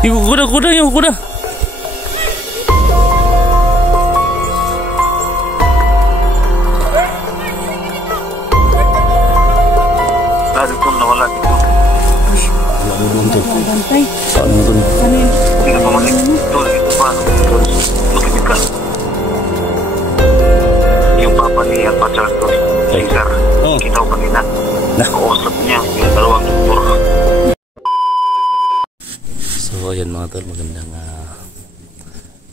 Yung kuda, yung kuda. Dito nawala dito. Wala mo doon to. Bantay. Saan mo doon? Ano yun? Hindi na pamalik. Ito pa. Lumipit ka. Yung papa ni Alpa Charles, Cesar, kita ko kanina. Nakausap niya yung dalawang doktor. So ayan mga tol, magandang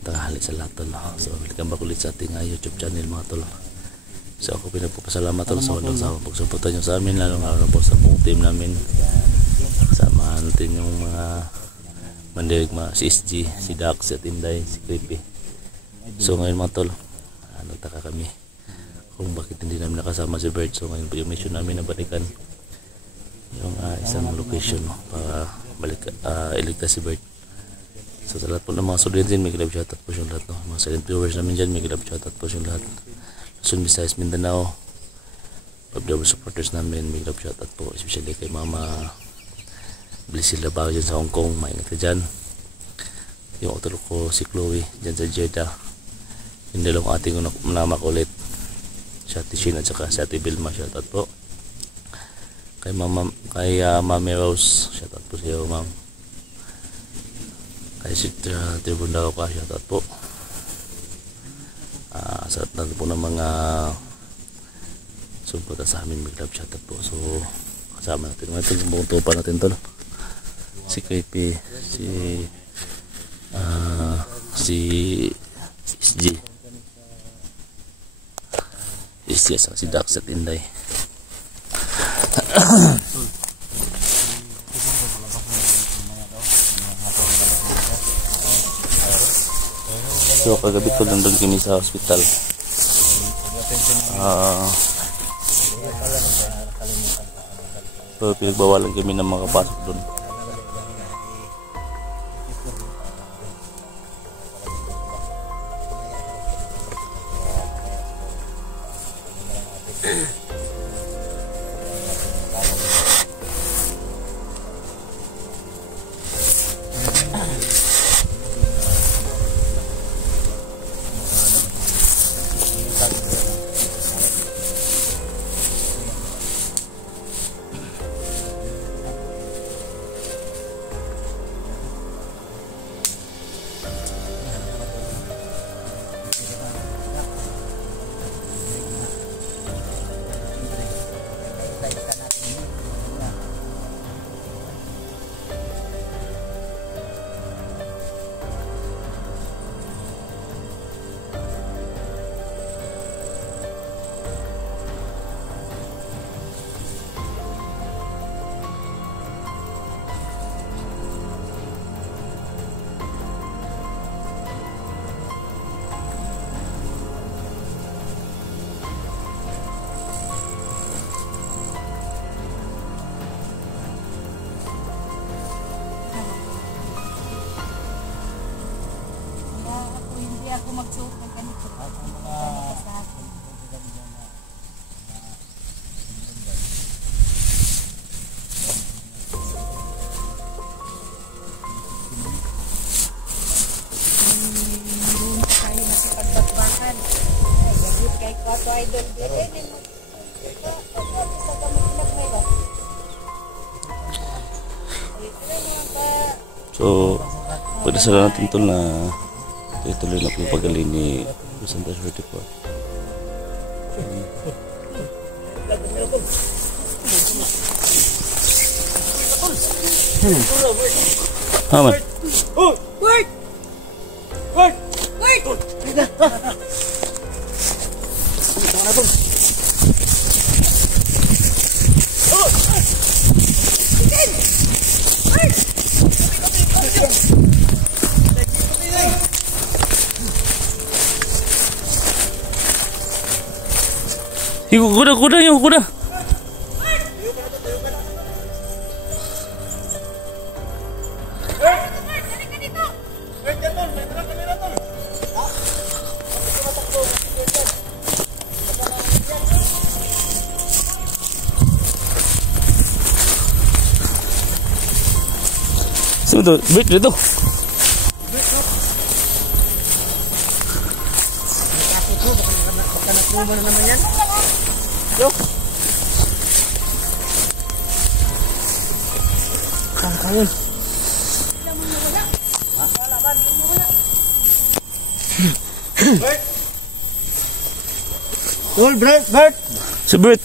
tanghali sa lahat tol. So welcome back ulit sa ating YouTube channel mga tol. So ako pinagpapasalamat tol sa walang sawang pagsuporta nyo sa amin, lalong araw na po sa buong team namin. Kasama natin yung mga mandirig, si SG, si Dax, si Tinday, si Creepy. So ngayon mga tol, nagtaka kami kung bakit hindi namin nakasama si Bert. So ngayon po yung mission namin na balikan yung isang location para balik iligtas si Bert. So sa lahat po ng mga students din, may glove shoutout po yung lahat, no? Mga silent viewers namin dyan, may glove shoutout po yung lahat. Luzon, Visayas, Mindanao, PWD supporters namin, may glove shoutout po, especially kay Mama Blisila Bao dyan sa Hong Kong, maingat ka dyan. Yung utol ko si Chloe dyan sa Jeddah, yung dalawang ating namak ulit, si Ate Shin at saka si Ate Vilma, shoutout po. Kay Mami Rose, shoutout po sa iyo ma'am. Kay si Tribundao ka, shoutout po. Sa lahat po ng mga suporta sa amin, may glove shoutout po. So kasama natin mga ito, buong tupa natin to, si Creepy, si SG, si Dax at Inday. So kagabi ko nandun kami sa hospital. So pinagbawalan kami ng mga pasok doon. Ako magsuot ng ganito. Tayo na sa pagbagbakan. Ay, gagit kay Kato Idol. So pagdasal natin ito na ituloy na po pagaling ni Santa Swerte po. Aman. Word! Word! Word! Yung kuda, yung kuda. Ito, bait dito. Nakuha na naman yan. Yo. Kakain. Bert. Tol, Bert. Si Bert.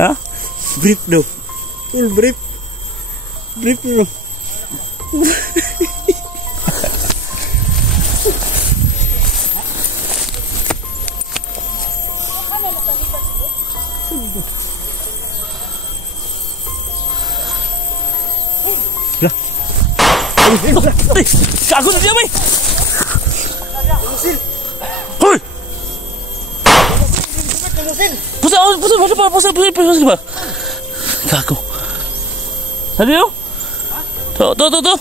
Ha? Brief daw. Tol, brief. Brief daw. Ay, gago na dia, bay. Hoy. Pusat ba? Gago. Ano yun? To. Gago.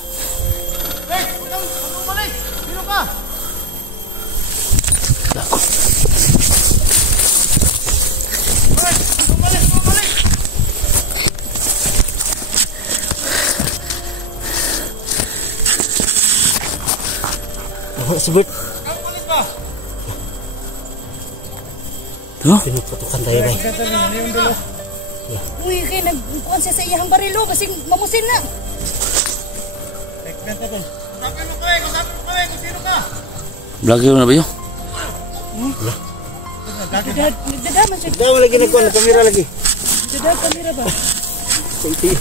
Sebut. Tuh. Pinuputukan tayo bay. Uy, kay nagkuhan siya sa iyang barilo kasi mamusin na. Belakang na ba yun? Nagdadaman siya. Daw lagi nagkuhan na kamera lagi. Nagdadaman kamera ba? Safety.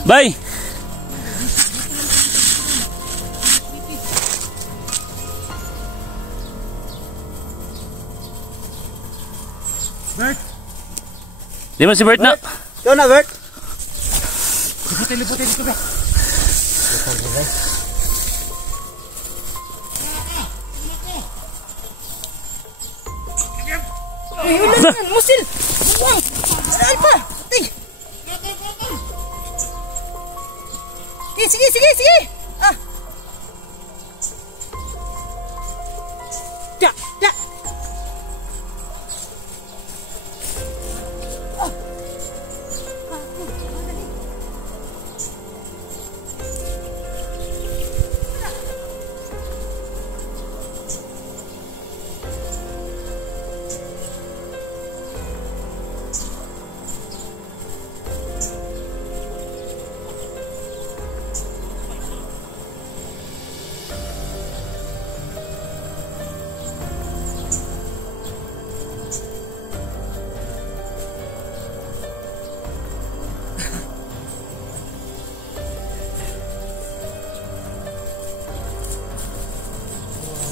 Bay. Bert. Di man si Bert na. Ikaw na, Bert. Liputin dito ba? Uy, ulan yan, musil. Buwang. Ay pa. Ay. Sige. Ah. Da.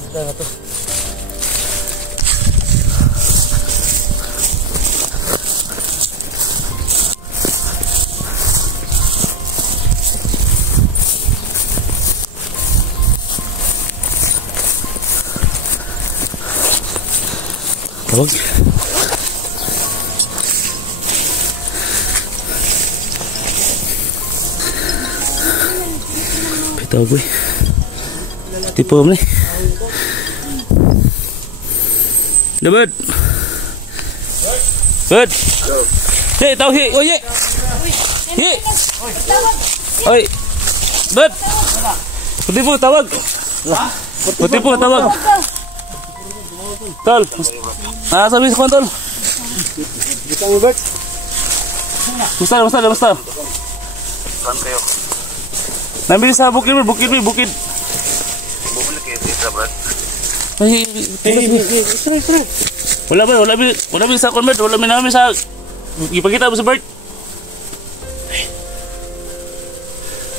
Tara to. Tawag. Pitawag boy. Tipo mo ni. Dapat. Bert. Hey, tahu hi. Oh ye. Hi. Oi. Bert. Putih po tawag. Putih po tawag. Tol. Ah, sabi sa tol. Kita mo, Bert. Basta. Saan kayo? Nambili sa bukid. Bumalik kayo sa Bert. Ay, wala ba sa convert, wala namin sa ipakita mo sa Bert.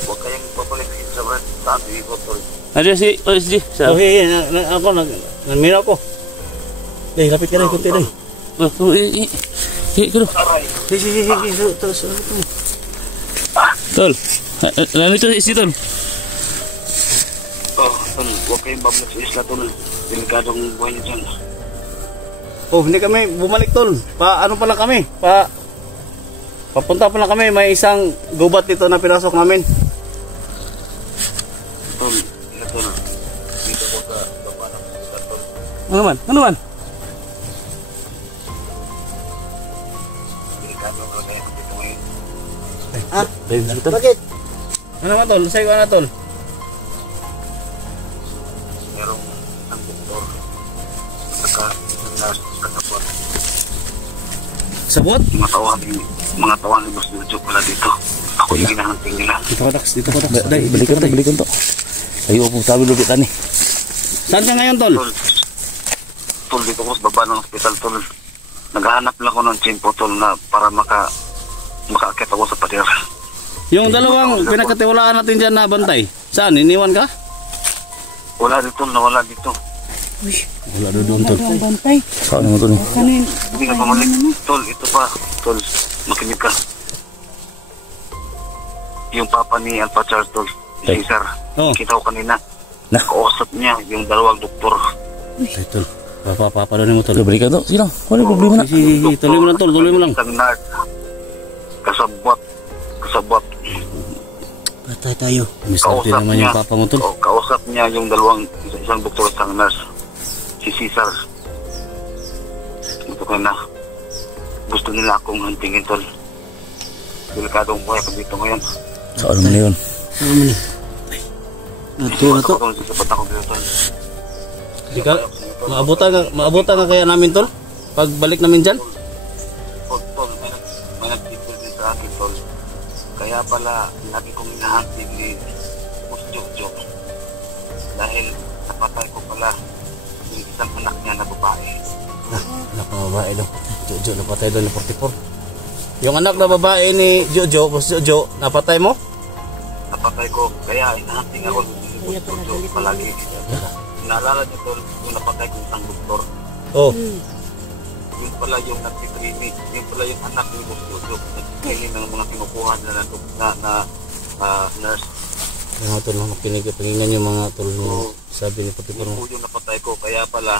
Huwag kayong papalik sa Bert. Saan ikot to? Nandiyan si OSG. Okay, ako nagmira ko. Lapit ka na kunti na. Kalo. Sige. Terus. Tol. Nandito si Tol. Tol, huwag kayong babalik sa isla tol. Delikadong buhay niyo dyan. Oh, hindi kami bumalik tol. Ano pa lang kami? Papunta pa lang kami. May isang gubat dito na pinasok namin. Tol, ito na. Dito ko ka baba ng isla tol. Ano man? Ha? Dahil sa hospital. Bakit? Ano nga tol? Sa'yo ano tol? Merong ang doktor. Saka nurse, kasabot. Sabot? Mga tawan ni Boss Jojo pala dito. Ako yung hinahunting nila. Dito ko Dax, dito ko Dax. Day, Balikan to. Ayo po sabi lupit ani. Saan ka ngayon tol? Tol, dito ko sa baba ng hospital, tol. Naghahanap lang ako ng tsimpo, tol, na para makaakit ako sa pader. Yung dalawang pinagkatiwalaan natin dyan na bantay. Saan? Iniwan ka? Wala dito, nawala dito. Wala doon tol. Ang bantay. Saan mo to ni? Ano yun? Hindi na pumalik. Tol, ito pa. Tol, makinig ka. Yung papa ni Alpha Charles, tol, si Ay. Cesar. Oh. Kita ko kanina. Na? Kausap niya yung dalawang doktor. Ay tol. Papapalonin mo tol. Balikan to. Sige lang. Wala problema na. Sige, tuloy mo lang tol. Tuloy mo lang. Isang nurse. Kasabot. Patay tayo. Miskarte naman yung papa mo tol. Kausap niya yung dalawang, isang doktor at isang nurse. Si Cesar. Ito ko na. Gusto nila akong huntingin, tol. Delikadong buhay ko dito ngayon. Saan mo na yun? Ano man eh? Ato. Sapat ako dito, tol. Di ka, maabutan ka kaya namin tol? Pagbalik namin dyan? Tol, may nag-tipol din sa akin, tol. Kaya pala, lagi kong hinahanting ni Boss Jojo. Dahil napatay ko pala yung isang anak niya na babae. Anak na babae daw. Jojo, napatay daw na 44. Yung anak na babae ni Jojo, Boss Jojo, napatay mo? Napatay ko, kaya hinahanting ako ni Boss Jojo palagi. Naalala niyo, tol, yung napatay ko isang doktor. Oh. Yun pala yung nagtitraining. Yun pala yung anak ni Boss Jojo. Nagtitraining ng mga kinukuha na nurse. Mga tol, makinig at pakinggan yung mga tol mo. Sabi ni 44 Yun mo. po yung napatay ko, kaya pala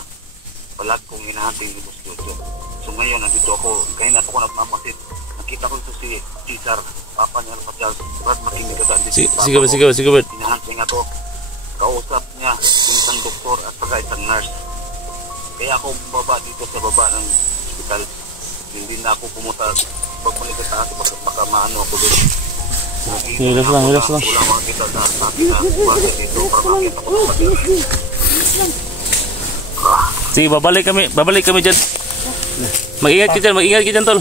kong hinahanting ni Boss Jojo. So ngayon, nandito ako, kaya na ako nagmamasid. Nakita ko ito si Cesar, papa niya, Alpha Charles. Brad, makinig ka daan. Sige ba. Hinahanting ako. Kausap niya yung isang doktor at saka isang nurse. Kaya ako bumaba dito sa baba ng hospital. Hindi na ako pumunta. Pagbalik sa taas, baka maano ako doon. Relax lang. Wala makakita sa akin na bagay dito para makita ko sa pader. Sige, babalik kami dyan. Mag-ingat ka dyan, tol.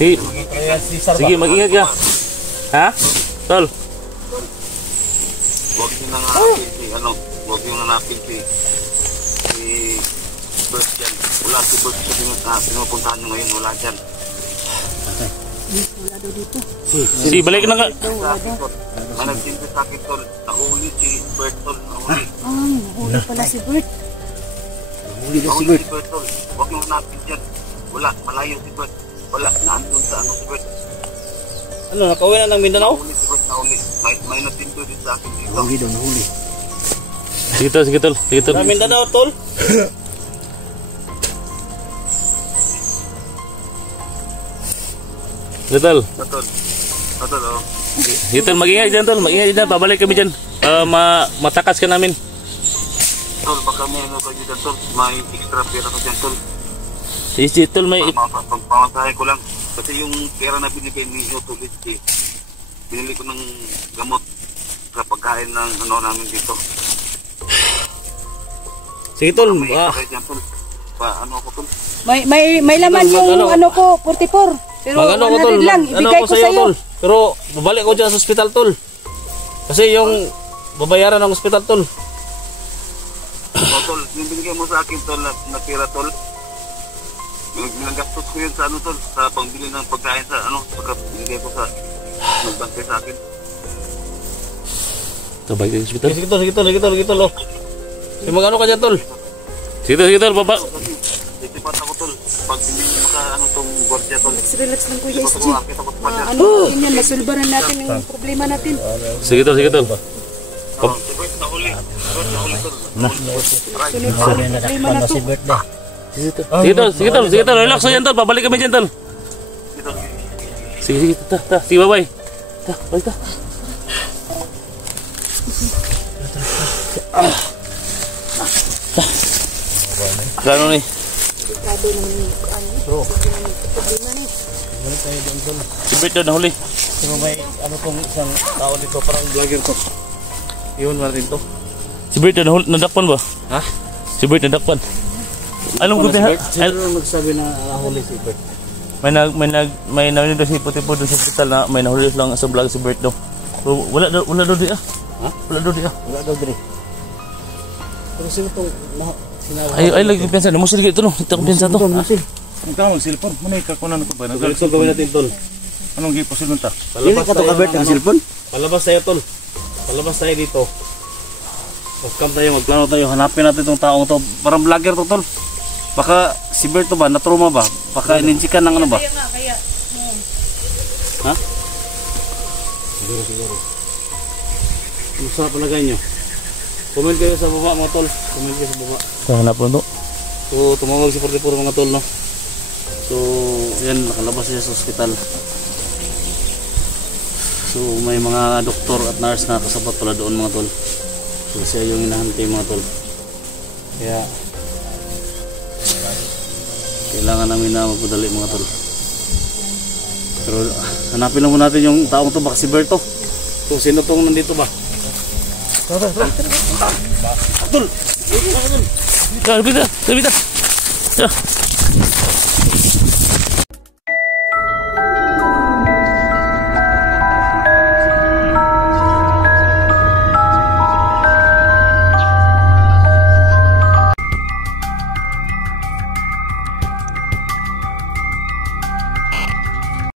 Sige, mag-ingat ka. Ha? Tol. Huwag yung nanapin huwag yung nanapin si Bert dyan. Wala si Bert sa pinupuntahan nyo ngayon, wala dyan. Wala daw dito. Sige, balik na nga. May nagsinti sa akin, tol. Nahuli si Bert, tol. Nahuli. Ay, nahuli pala si Bert. Nahuli si Bert, tol. Huwag yung nanapin dyan. Wala, malayo si Bert. Wala, naandun sa si Bert. Ano, nakauwi na ng Mindanao? Nahuli si Bert, nahuli. May nagsinti din sa akin dito. Nahuli. Sige tol. Sa Mindanao tol? Tol. Tol, oh. Sige, tol, mag-ingat dyan, tol. Babalik kami dyan. Matakas ka namin. Tol, baka may ano kayo dyan, tol. May extra pera ka dyan, tol. Sige, tol, may... Pagpamasahe ko lang. Kasi yung pera na binigay ni Tol, binili ko ng gamot sa pagkain ng namin dito. Sige tol, May extra dyan, tol. Ano ako, tol? May laman yung ano ko, 44. Pero mag-ano ko tol, 100 lang, ano ibigay ko ko sa'yo sa'yo. tol. Pero babalik ko dyan sa hospital tol. Kasi yung babayaran ng hospital tol. Tol, yung binigay mo sa akin, tol, na pera, tol. Nagagastos ko yun sa tol, sa pangbili ng pagkain sa saka binigay ko sa nagbantay sa akin. Ito, balik tayo sa hospital. Sige tol. Oh. Sige, mag-ano ka dyan tol. Sige tol, baba. Titipat ako, tol. Pag hindi maka tong gwardiya, tol. Relax lang Kuya Titipat SG. ako, akit ako sa pader. Ano natin yan, masulbaran natin yung problema natin. Sige tol. Si Bert nahuli. Tol. Sunod sa problema na to. Sige tol. Relax mo yan, tol. Babalik kami dyan, tol. Sige, ta. Sige, bye-bye. Ta, balik ta. Gano'n ni? Delikado ng problema ni. tayo doon tol. Si Bert daw nahuli. Pero may ano tong isang tao dito, parang vlogger to. Iwan natin to. Si Bert daw nahuli, nadakpan ba? Ha? Si Bert nadakpan. Anong Ano si gabi? Bert? Sino nagsabi na nahuli si Bert? May narinig daw si Puti-Puti doon sa hospital na may nahuli lang sa vlog si Bert daw. Wala daw di ah. Ha? Wala daw di ah. Wala daw dire. Pero sino tong sinabi? Ay lagi pinsan, mo sige ito no. Ito ko pinsan to. Ang tawag cellphone, manay ka kunan ko ba? Ganito gawin natin tol. Anong giposil mo ta? Hindi ka to kabert ng cellphone? Palabas tayo tol. Palabas tayo dito. Off-cam tayo, magplano tayo. Hanapin natin itong taong to. Parang vlogger to tol. Baka si Bert to ba? Natruma ba? Baka ininsikan ng ano ba? Kaya nga, kaya. Ha? Siguro. Ano sa palagay nyo? Comment kayo sa baba mga tol. Comment kayo sa baba. Hanap mo to. So tumawag si 44 mga tol no. So yan, nakalabas siya sa ospital. So may mga doktor at nurse na kasapat pala doon mga tol. So siya yung hinahantay mga tol. Kaya kailangan namin na magpadali mga tol. Pero hanapin lang muna natin yung taong to, baka si Berto. So sino tong nandito ba? Tol! Tara, bita.